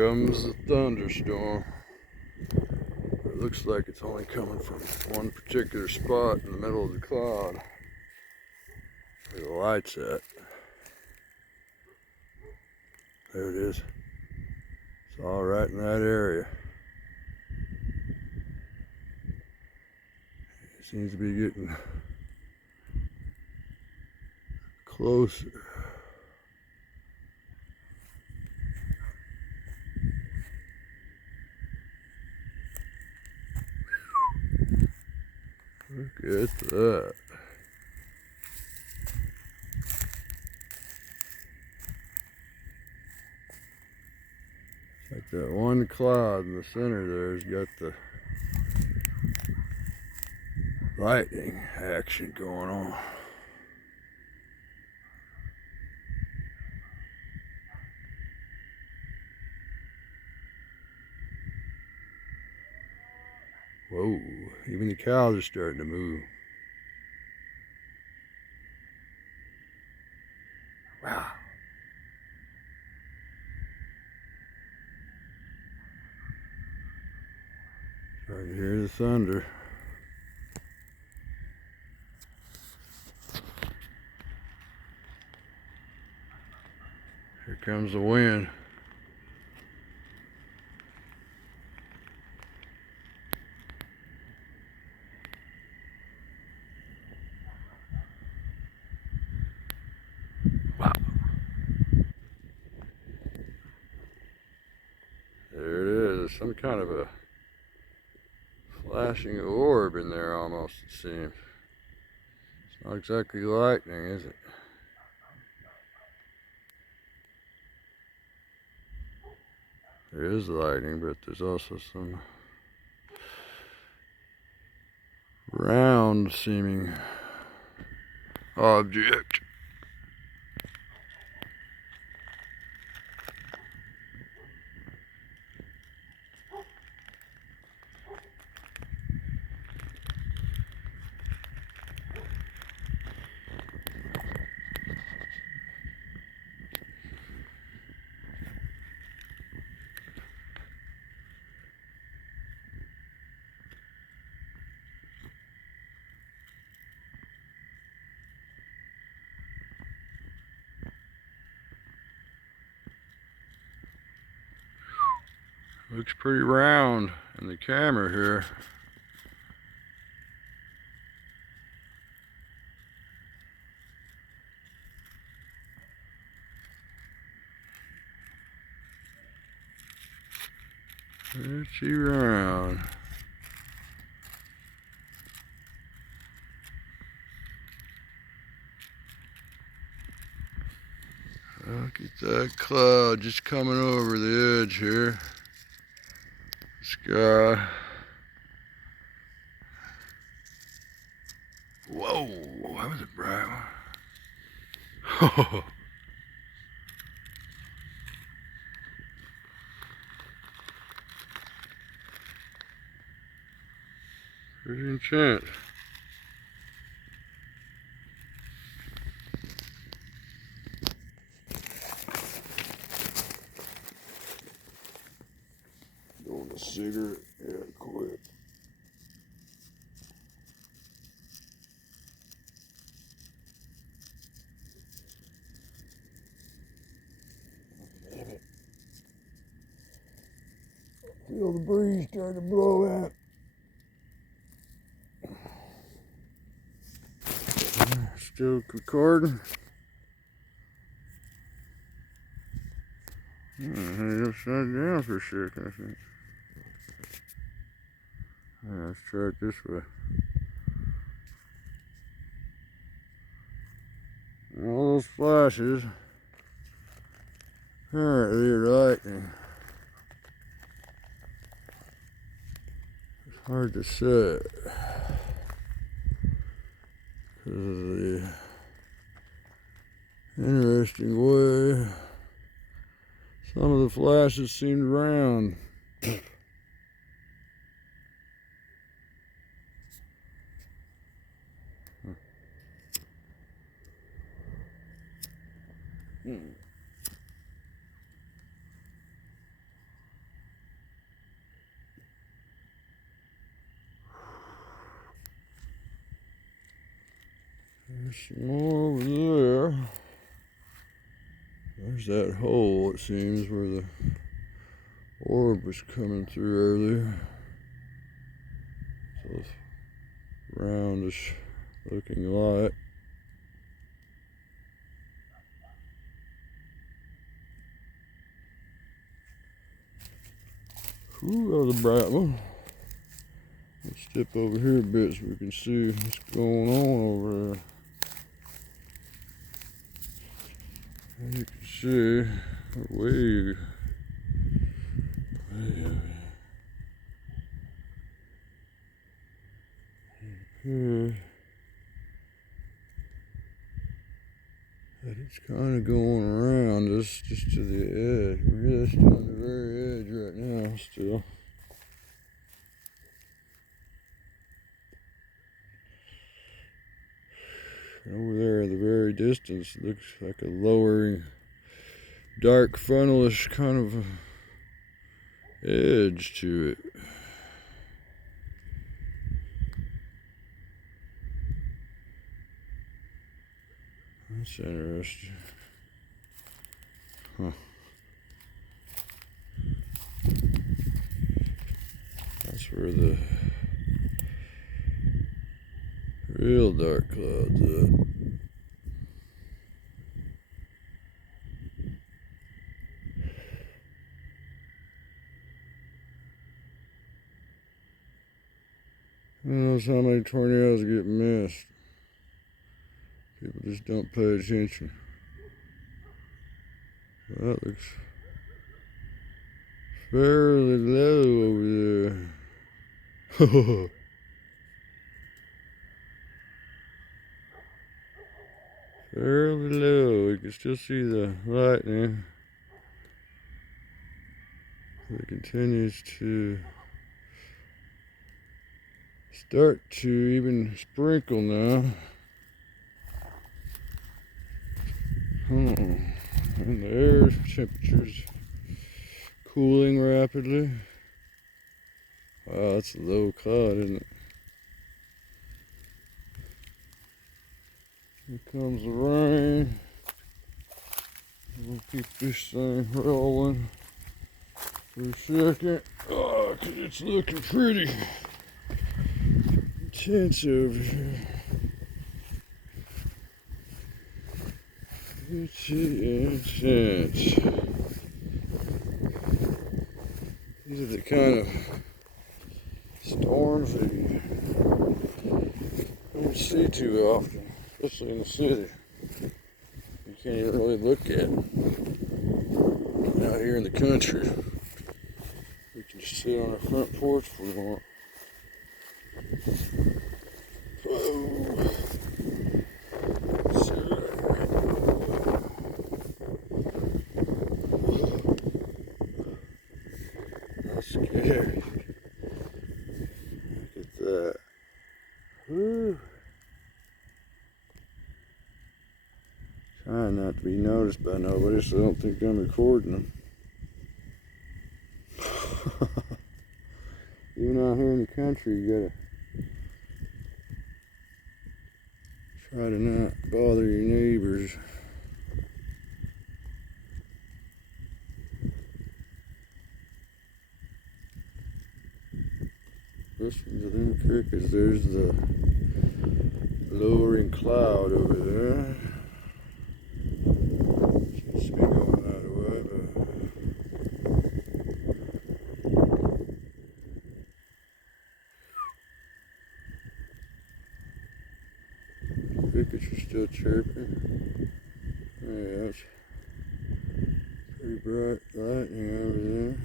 comes the thunderstorm. It looks like it's only coming from one particular spot in the middle of the cloud where the light's at. There it is. It's all right in that area. It seems to be getting closer. Look at that. It's like that one cloud in the center there has got the lightning action going on. Whoa, even the cows are starting to move. Wow. Starting to hear the thunder. Here comes the wind. Wow. There it is. Some kind of a flashing orb in there almost, it seems. It's not exactly lightning, is it? There is lightning, but there's also some round seeming object. Looks pretty round in the camera here. Pretty round. Look at that cloud just coming over the edge here. Sky. Whoa, that was a bright one. Pretty intense. Going a cigarette, yeah, quit. Damn it. Feel the breeze starting to blow out. Still recording. Head upside down for a second, I think. Yeah, let's try it this way. All those flashes. Apparently are lightning. It's hard to say because of the interesting way some of the flashes seemed round. There's some more over there. There's that hole, it seems, where the orb was coming through earlier. So this roundish looking light. Ooh, that was a bright one. Let's step over here a bit so we can see what's going on over there. As you can see, way here, that it's kind of going around us just to the edge. We're just on the very edge right now still. Over there at the very distance, it looks like a lowering, dark funnelish kind of edge to it. That's interesting. Huh. That's where the real dark clouds at. Who knows how many tornadoes get missed? People just don't pay attention. That looks fairly low over there. Fairly low. You can still see the lightning. It continues to start to even sprinkle now. And the air temperature's cooling rapidly. Wow, that's a low cloud, isn't it? Here comes the rain. We'll keep this thing rolling for a second. Oh, 'cause it's looking pretty intense over here. Pretty intense. These are the kind of storms that you don't see too often, especially in the city. You can't even really look at it. Out here in the country, we can just sit on our front porch if we want. Whoa. That's scary. Look at that. Woo. Trying not to be noticed by nobody, so I don't think I'm recording them. Even out here in the country, you gotta try to not bother your neighbors. Listening to them crickets, there's the lowering cloud over there. Seems to be going that way, but crickets are still chirping. Yeah, that's pretty bright lightning over there.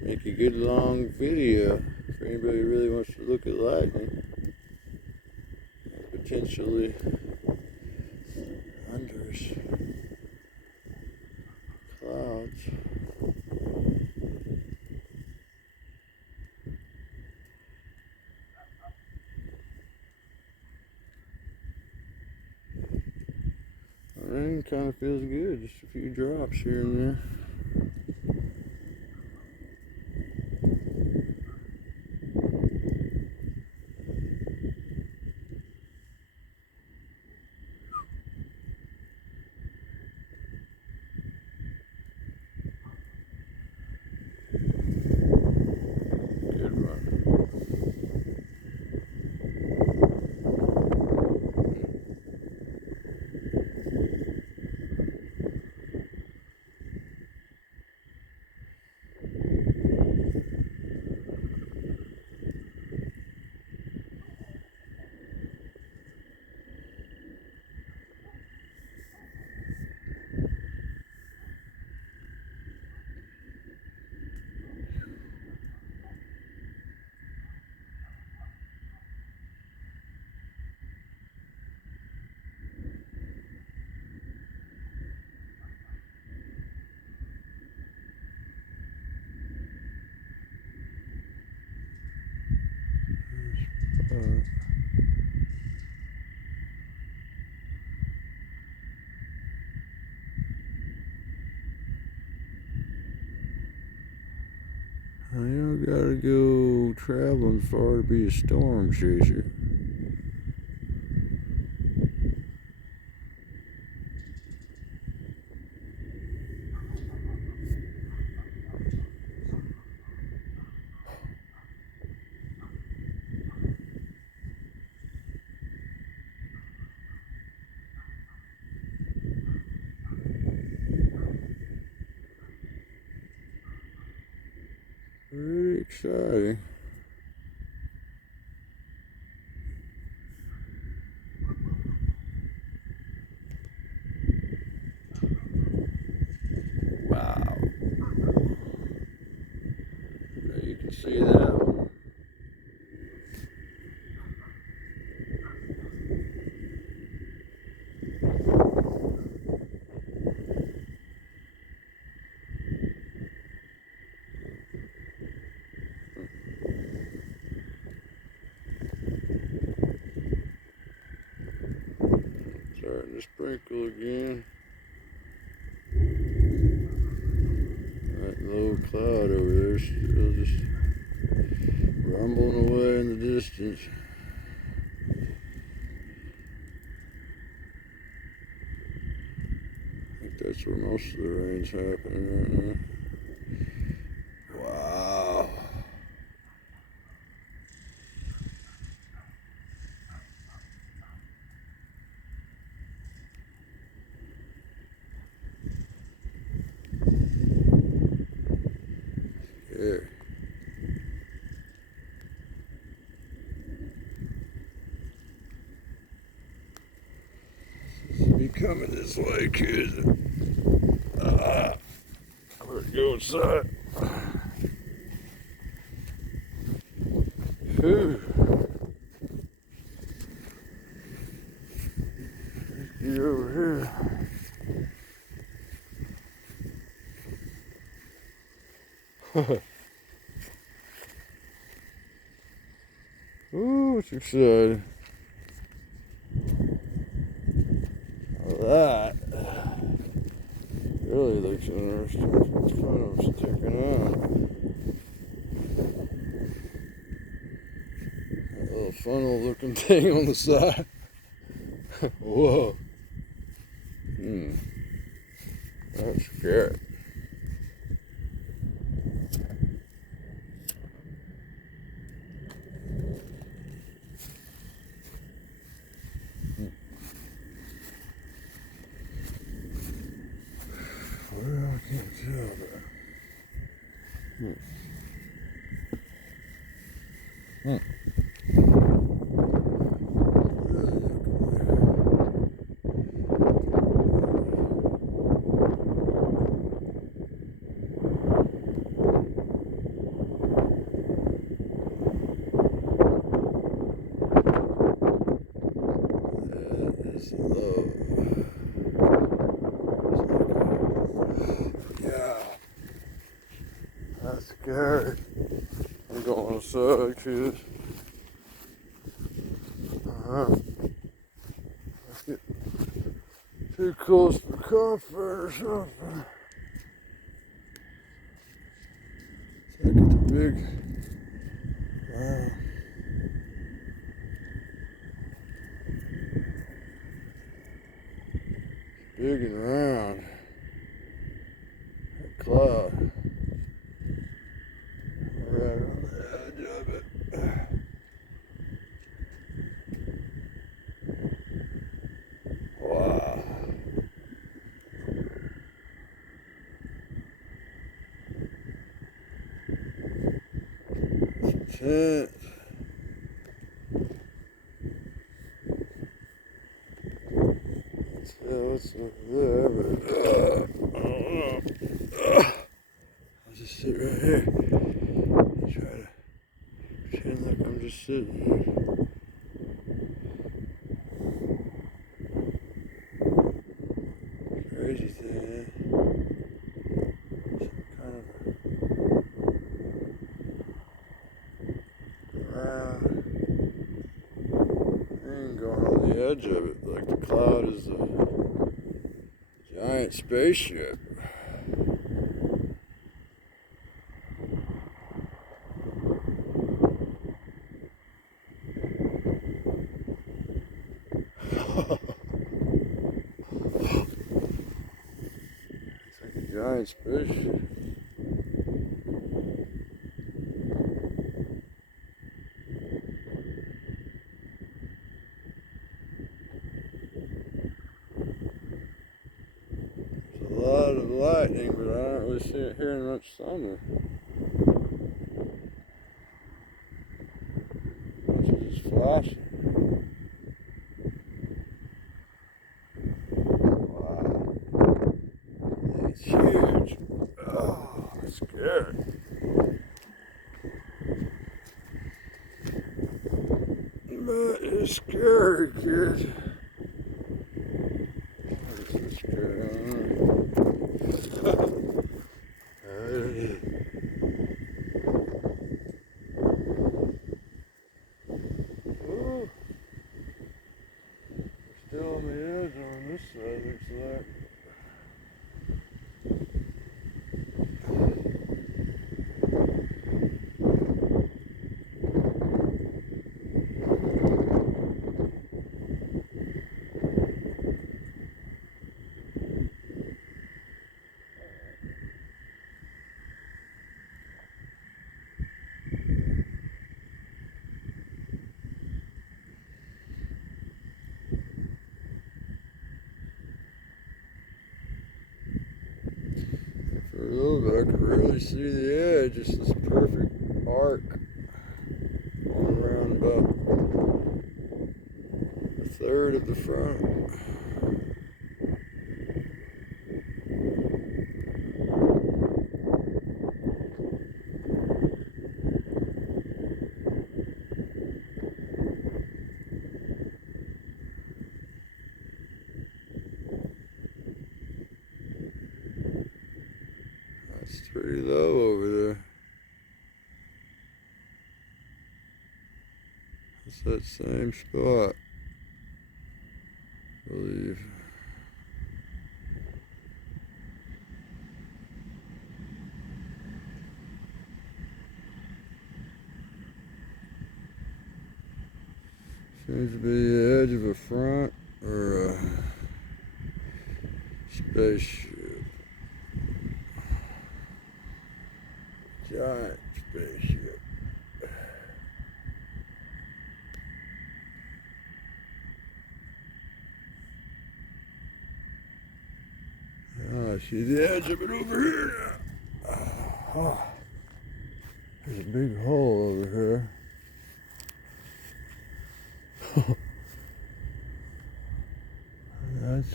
Make a good long video for anybody who really wants to look at lightning. Potentially thunderous clouds. rain kind of feels good. Just a few drops here and there. Good run. You don't gotta go traveling far to be a storm chaser. Pretty exciting. Wow. You can see that. Starting to sprinkle again. That low cloud over there still just rumbling away in the distance. I think that's where most of the rain's happening right now. Wow. Yeah. Be coming this way, kids. Let's go inside. Whew. Get over here. Ooh, it's exciting. That really looks interesting. It's kind of sticking out. That little funnel looking thing on the side. Whoa. That's scary. Well, I can't tell that. That is low. Yeah. That's scary. I'm going outside, kids. Let's get Too close for comfort or something. Look at the big, wow. Big and round. That cloud. Right on the edge of it. Wow. It's intense. What's up there, but I don't know. I'll just sit right here. Try to pretend like I'm just sitting here. Crazy thing, eh? Some kind of a round thing going on the edge of it, like the cloud is a giant spaceship. It's like a giant spaceship. There's a lot of lightning, but I don't really see it hearing much thunder. It's just flashing. Wow. It's huge. Oh, it's scary. That is scary, kid. What is this scary? There it is. Ooh. Still on the edge on this side, looks like. For a little bit, I could really see the edge. It's this perfect arc going around about a third of the front. It's pretty low over there. It's that same spot, I believe. Seems to be the edge of a front or a spaceship. Giant spaceship. Oh, I see the edge of it over here now. Oh, there's a big hole over here. That's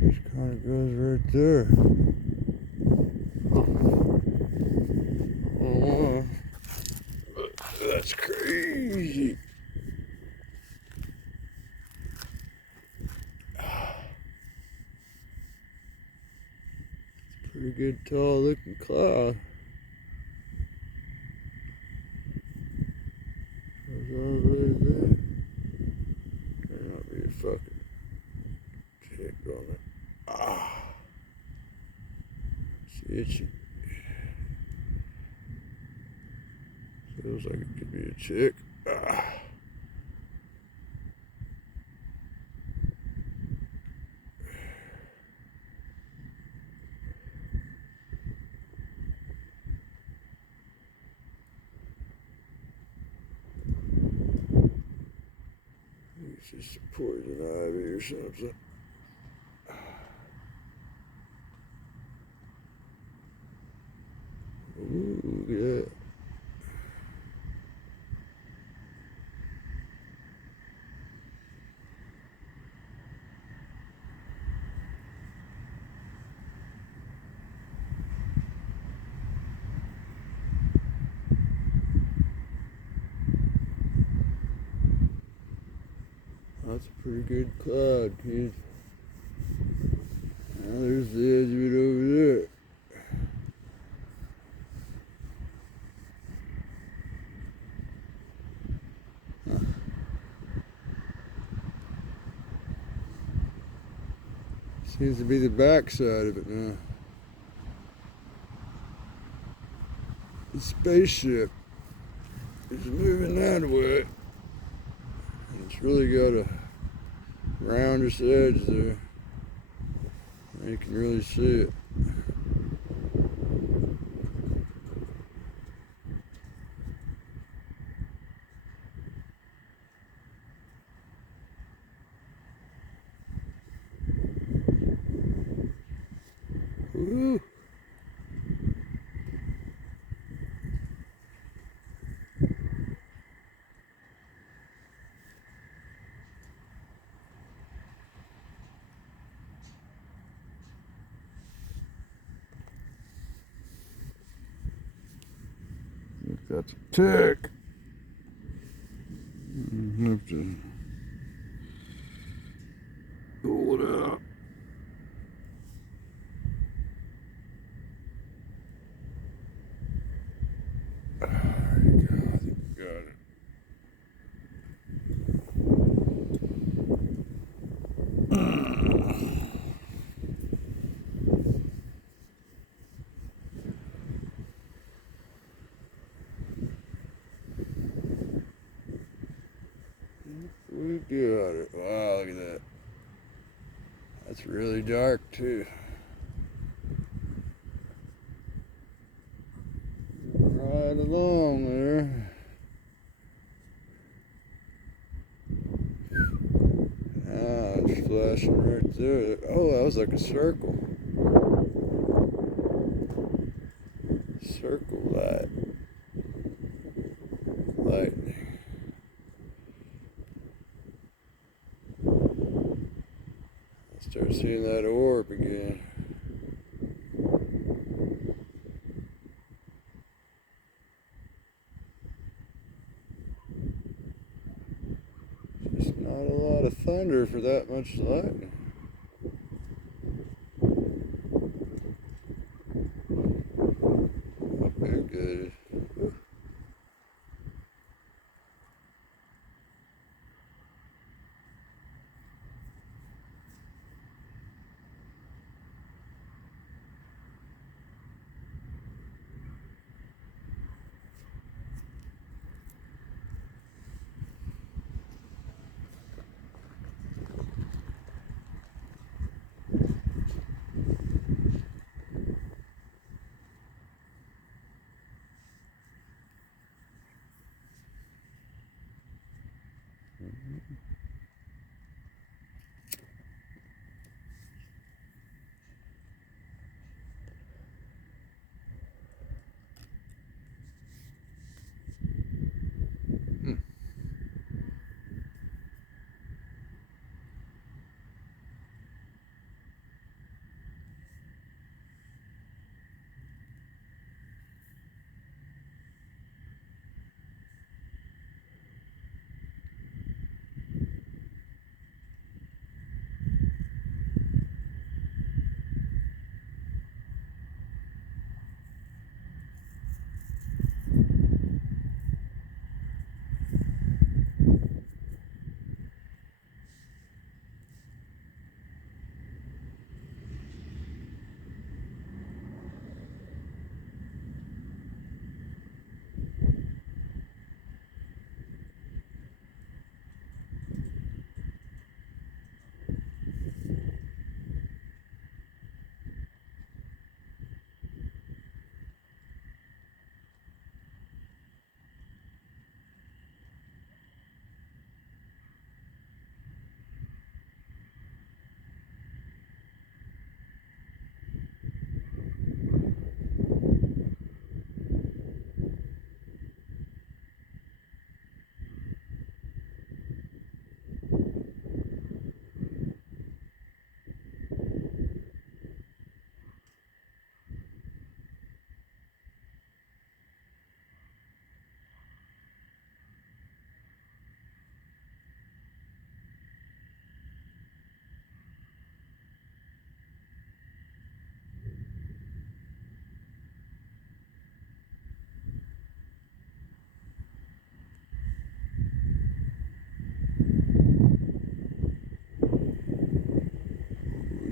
just kind of goes right there. Oh, that's crazy. Pretty good tall looking cloud. There's all the way there. There might be a fucking Itchy. Feels like it could be a chick. Ah. It's just a poison ivy or something. Ooh, yeah. That's a pretty good cloud, kid. Now there's the edge of it over there. Huh. Seems to be the backside of it now. The spaceship is moving that way. And it's really got a roundish edge there. You can really see it. Woo! That's a tick. Have to pull it out. There you go. I think we got it. We got it. Wow, look at that. That's really dark too. Right along there. Ah, it's flashing right there. Oh, that was like a circle. Circle light. Lightning. Start seeing that orb again. Just not a lot of thunder for that much lightning. Very good.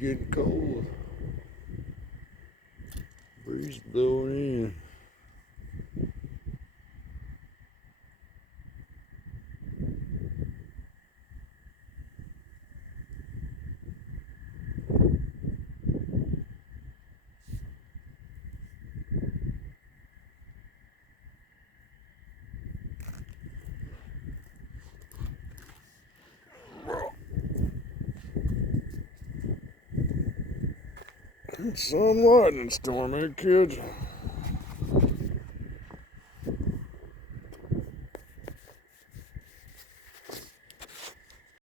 getting cold. Breeze blowing in. Some lightning storm, eh, kids?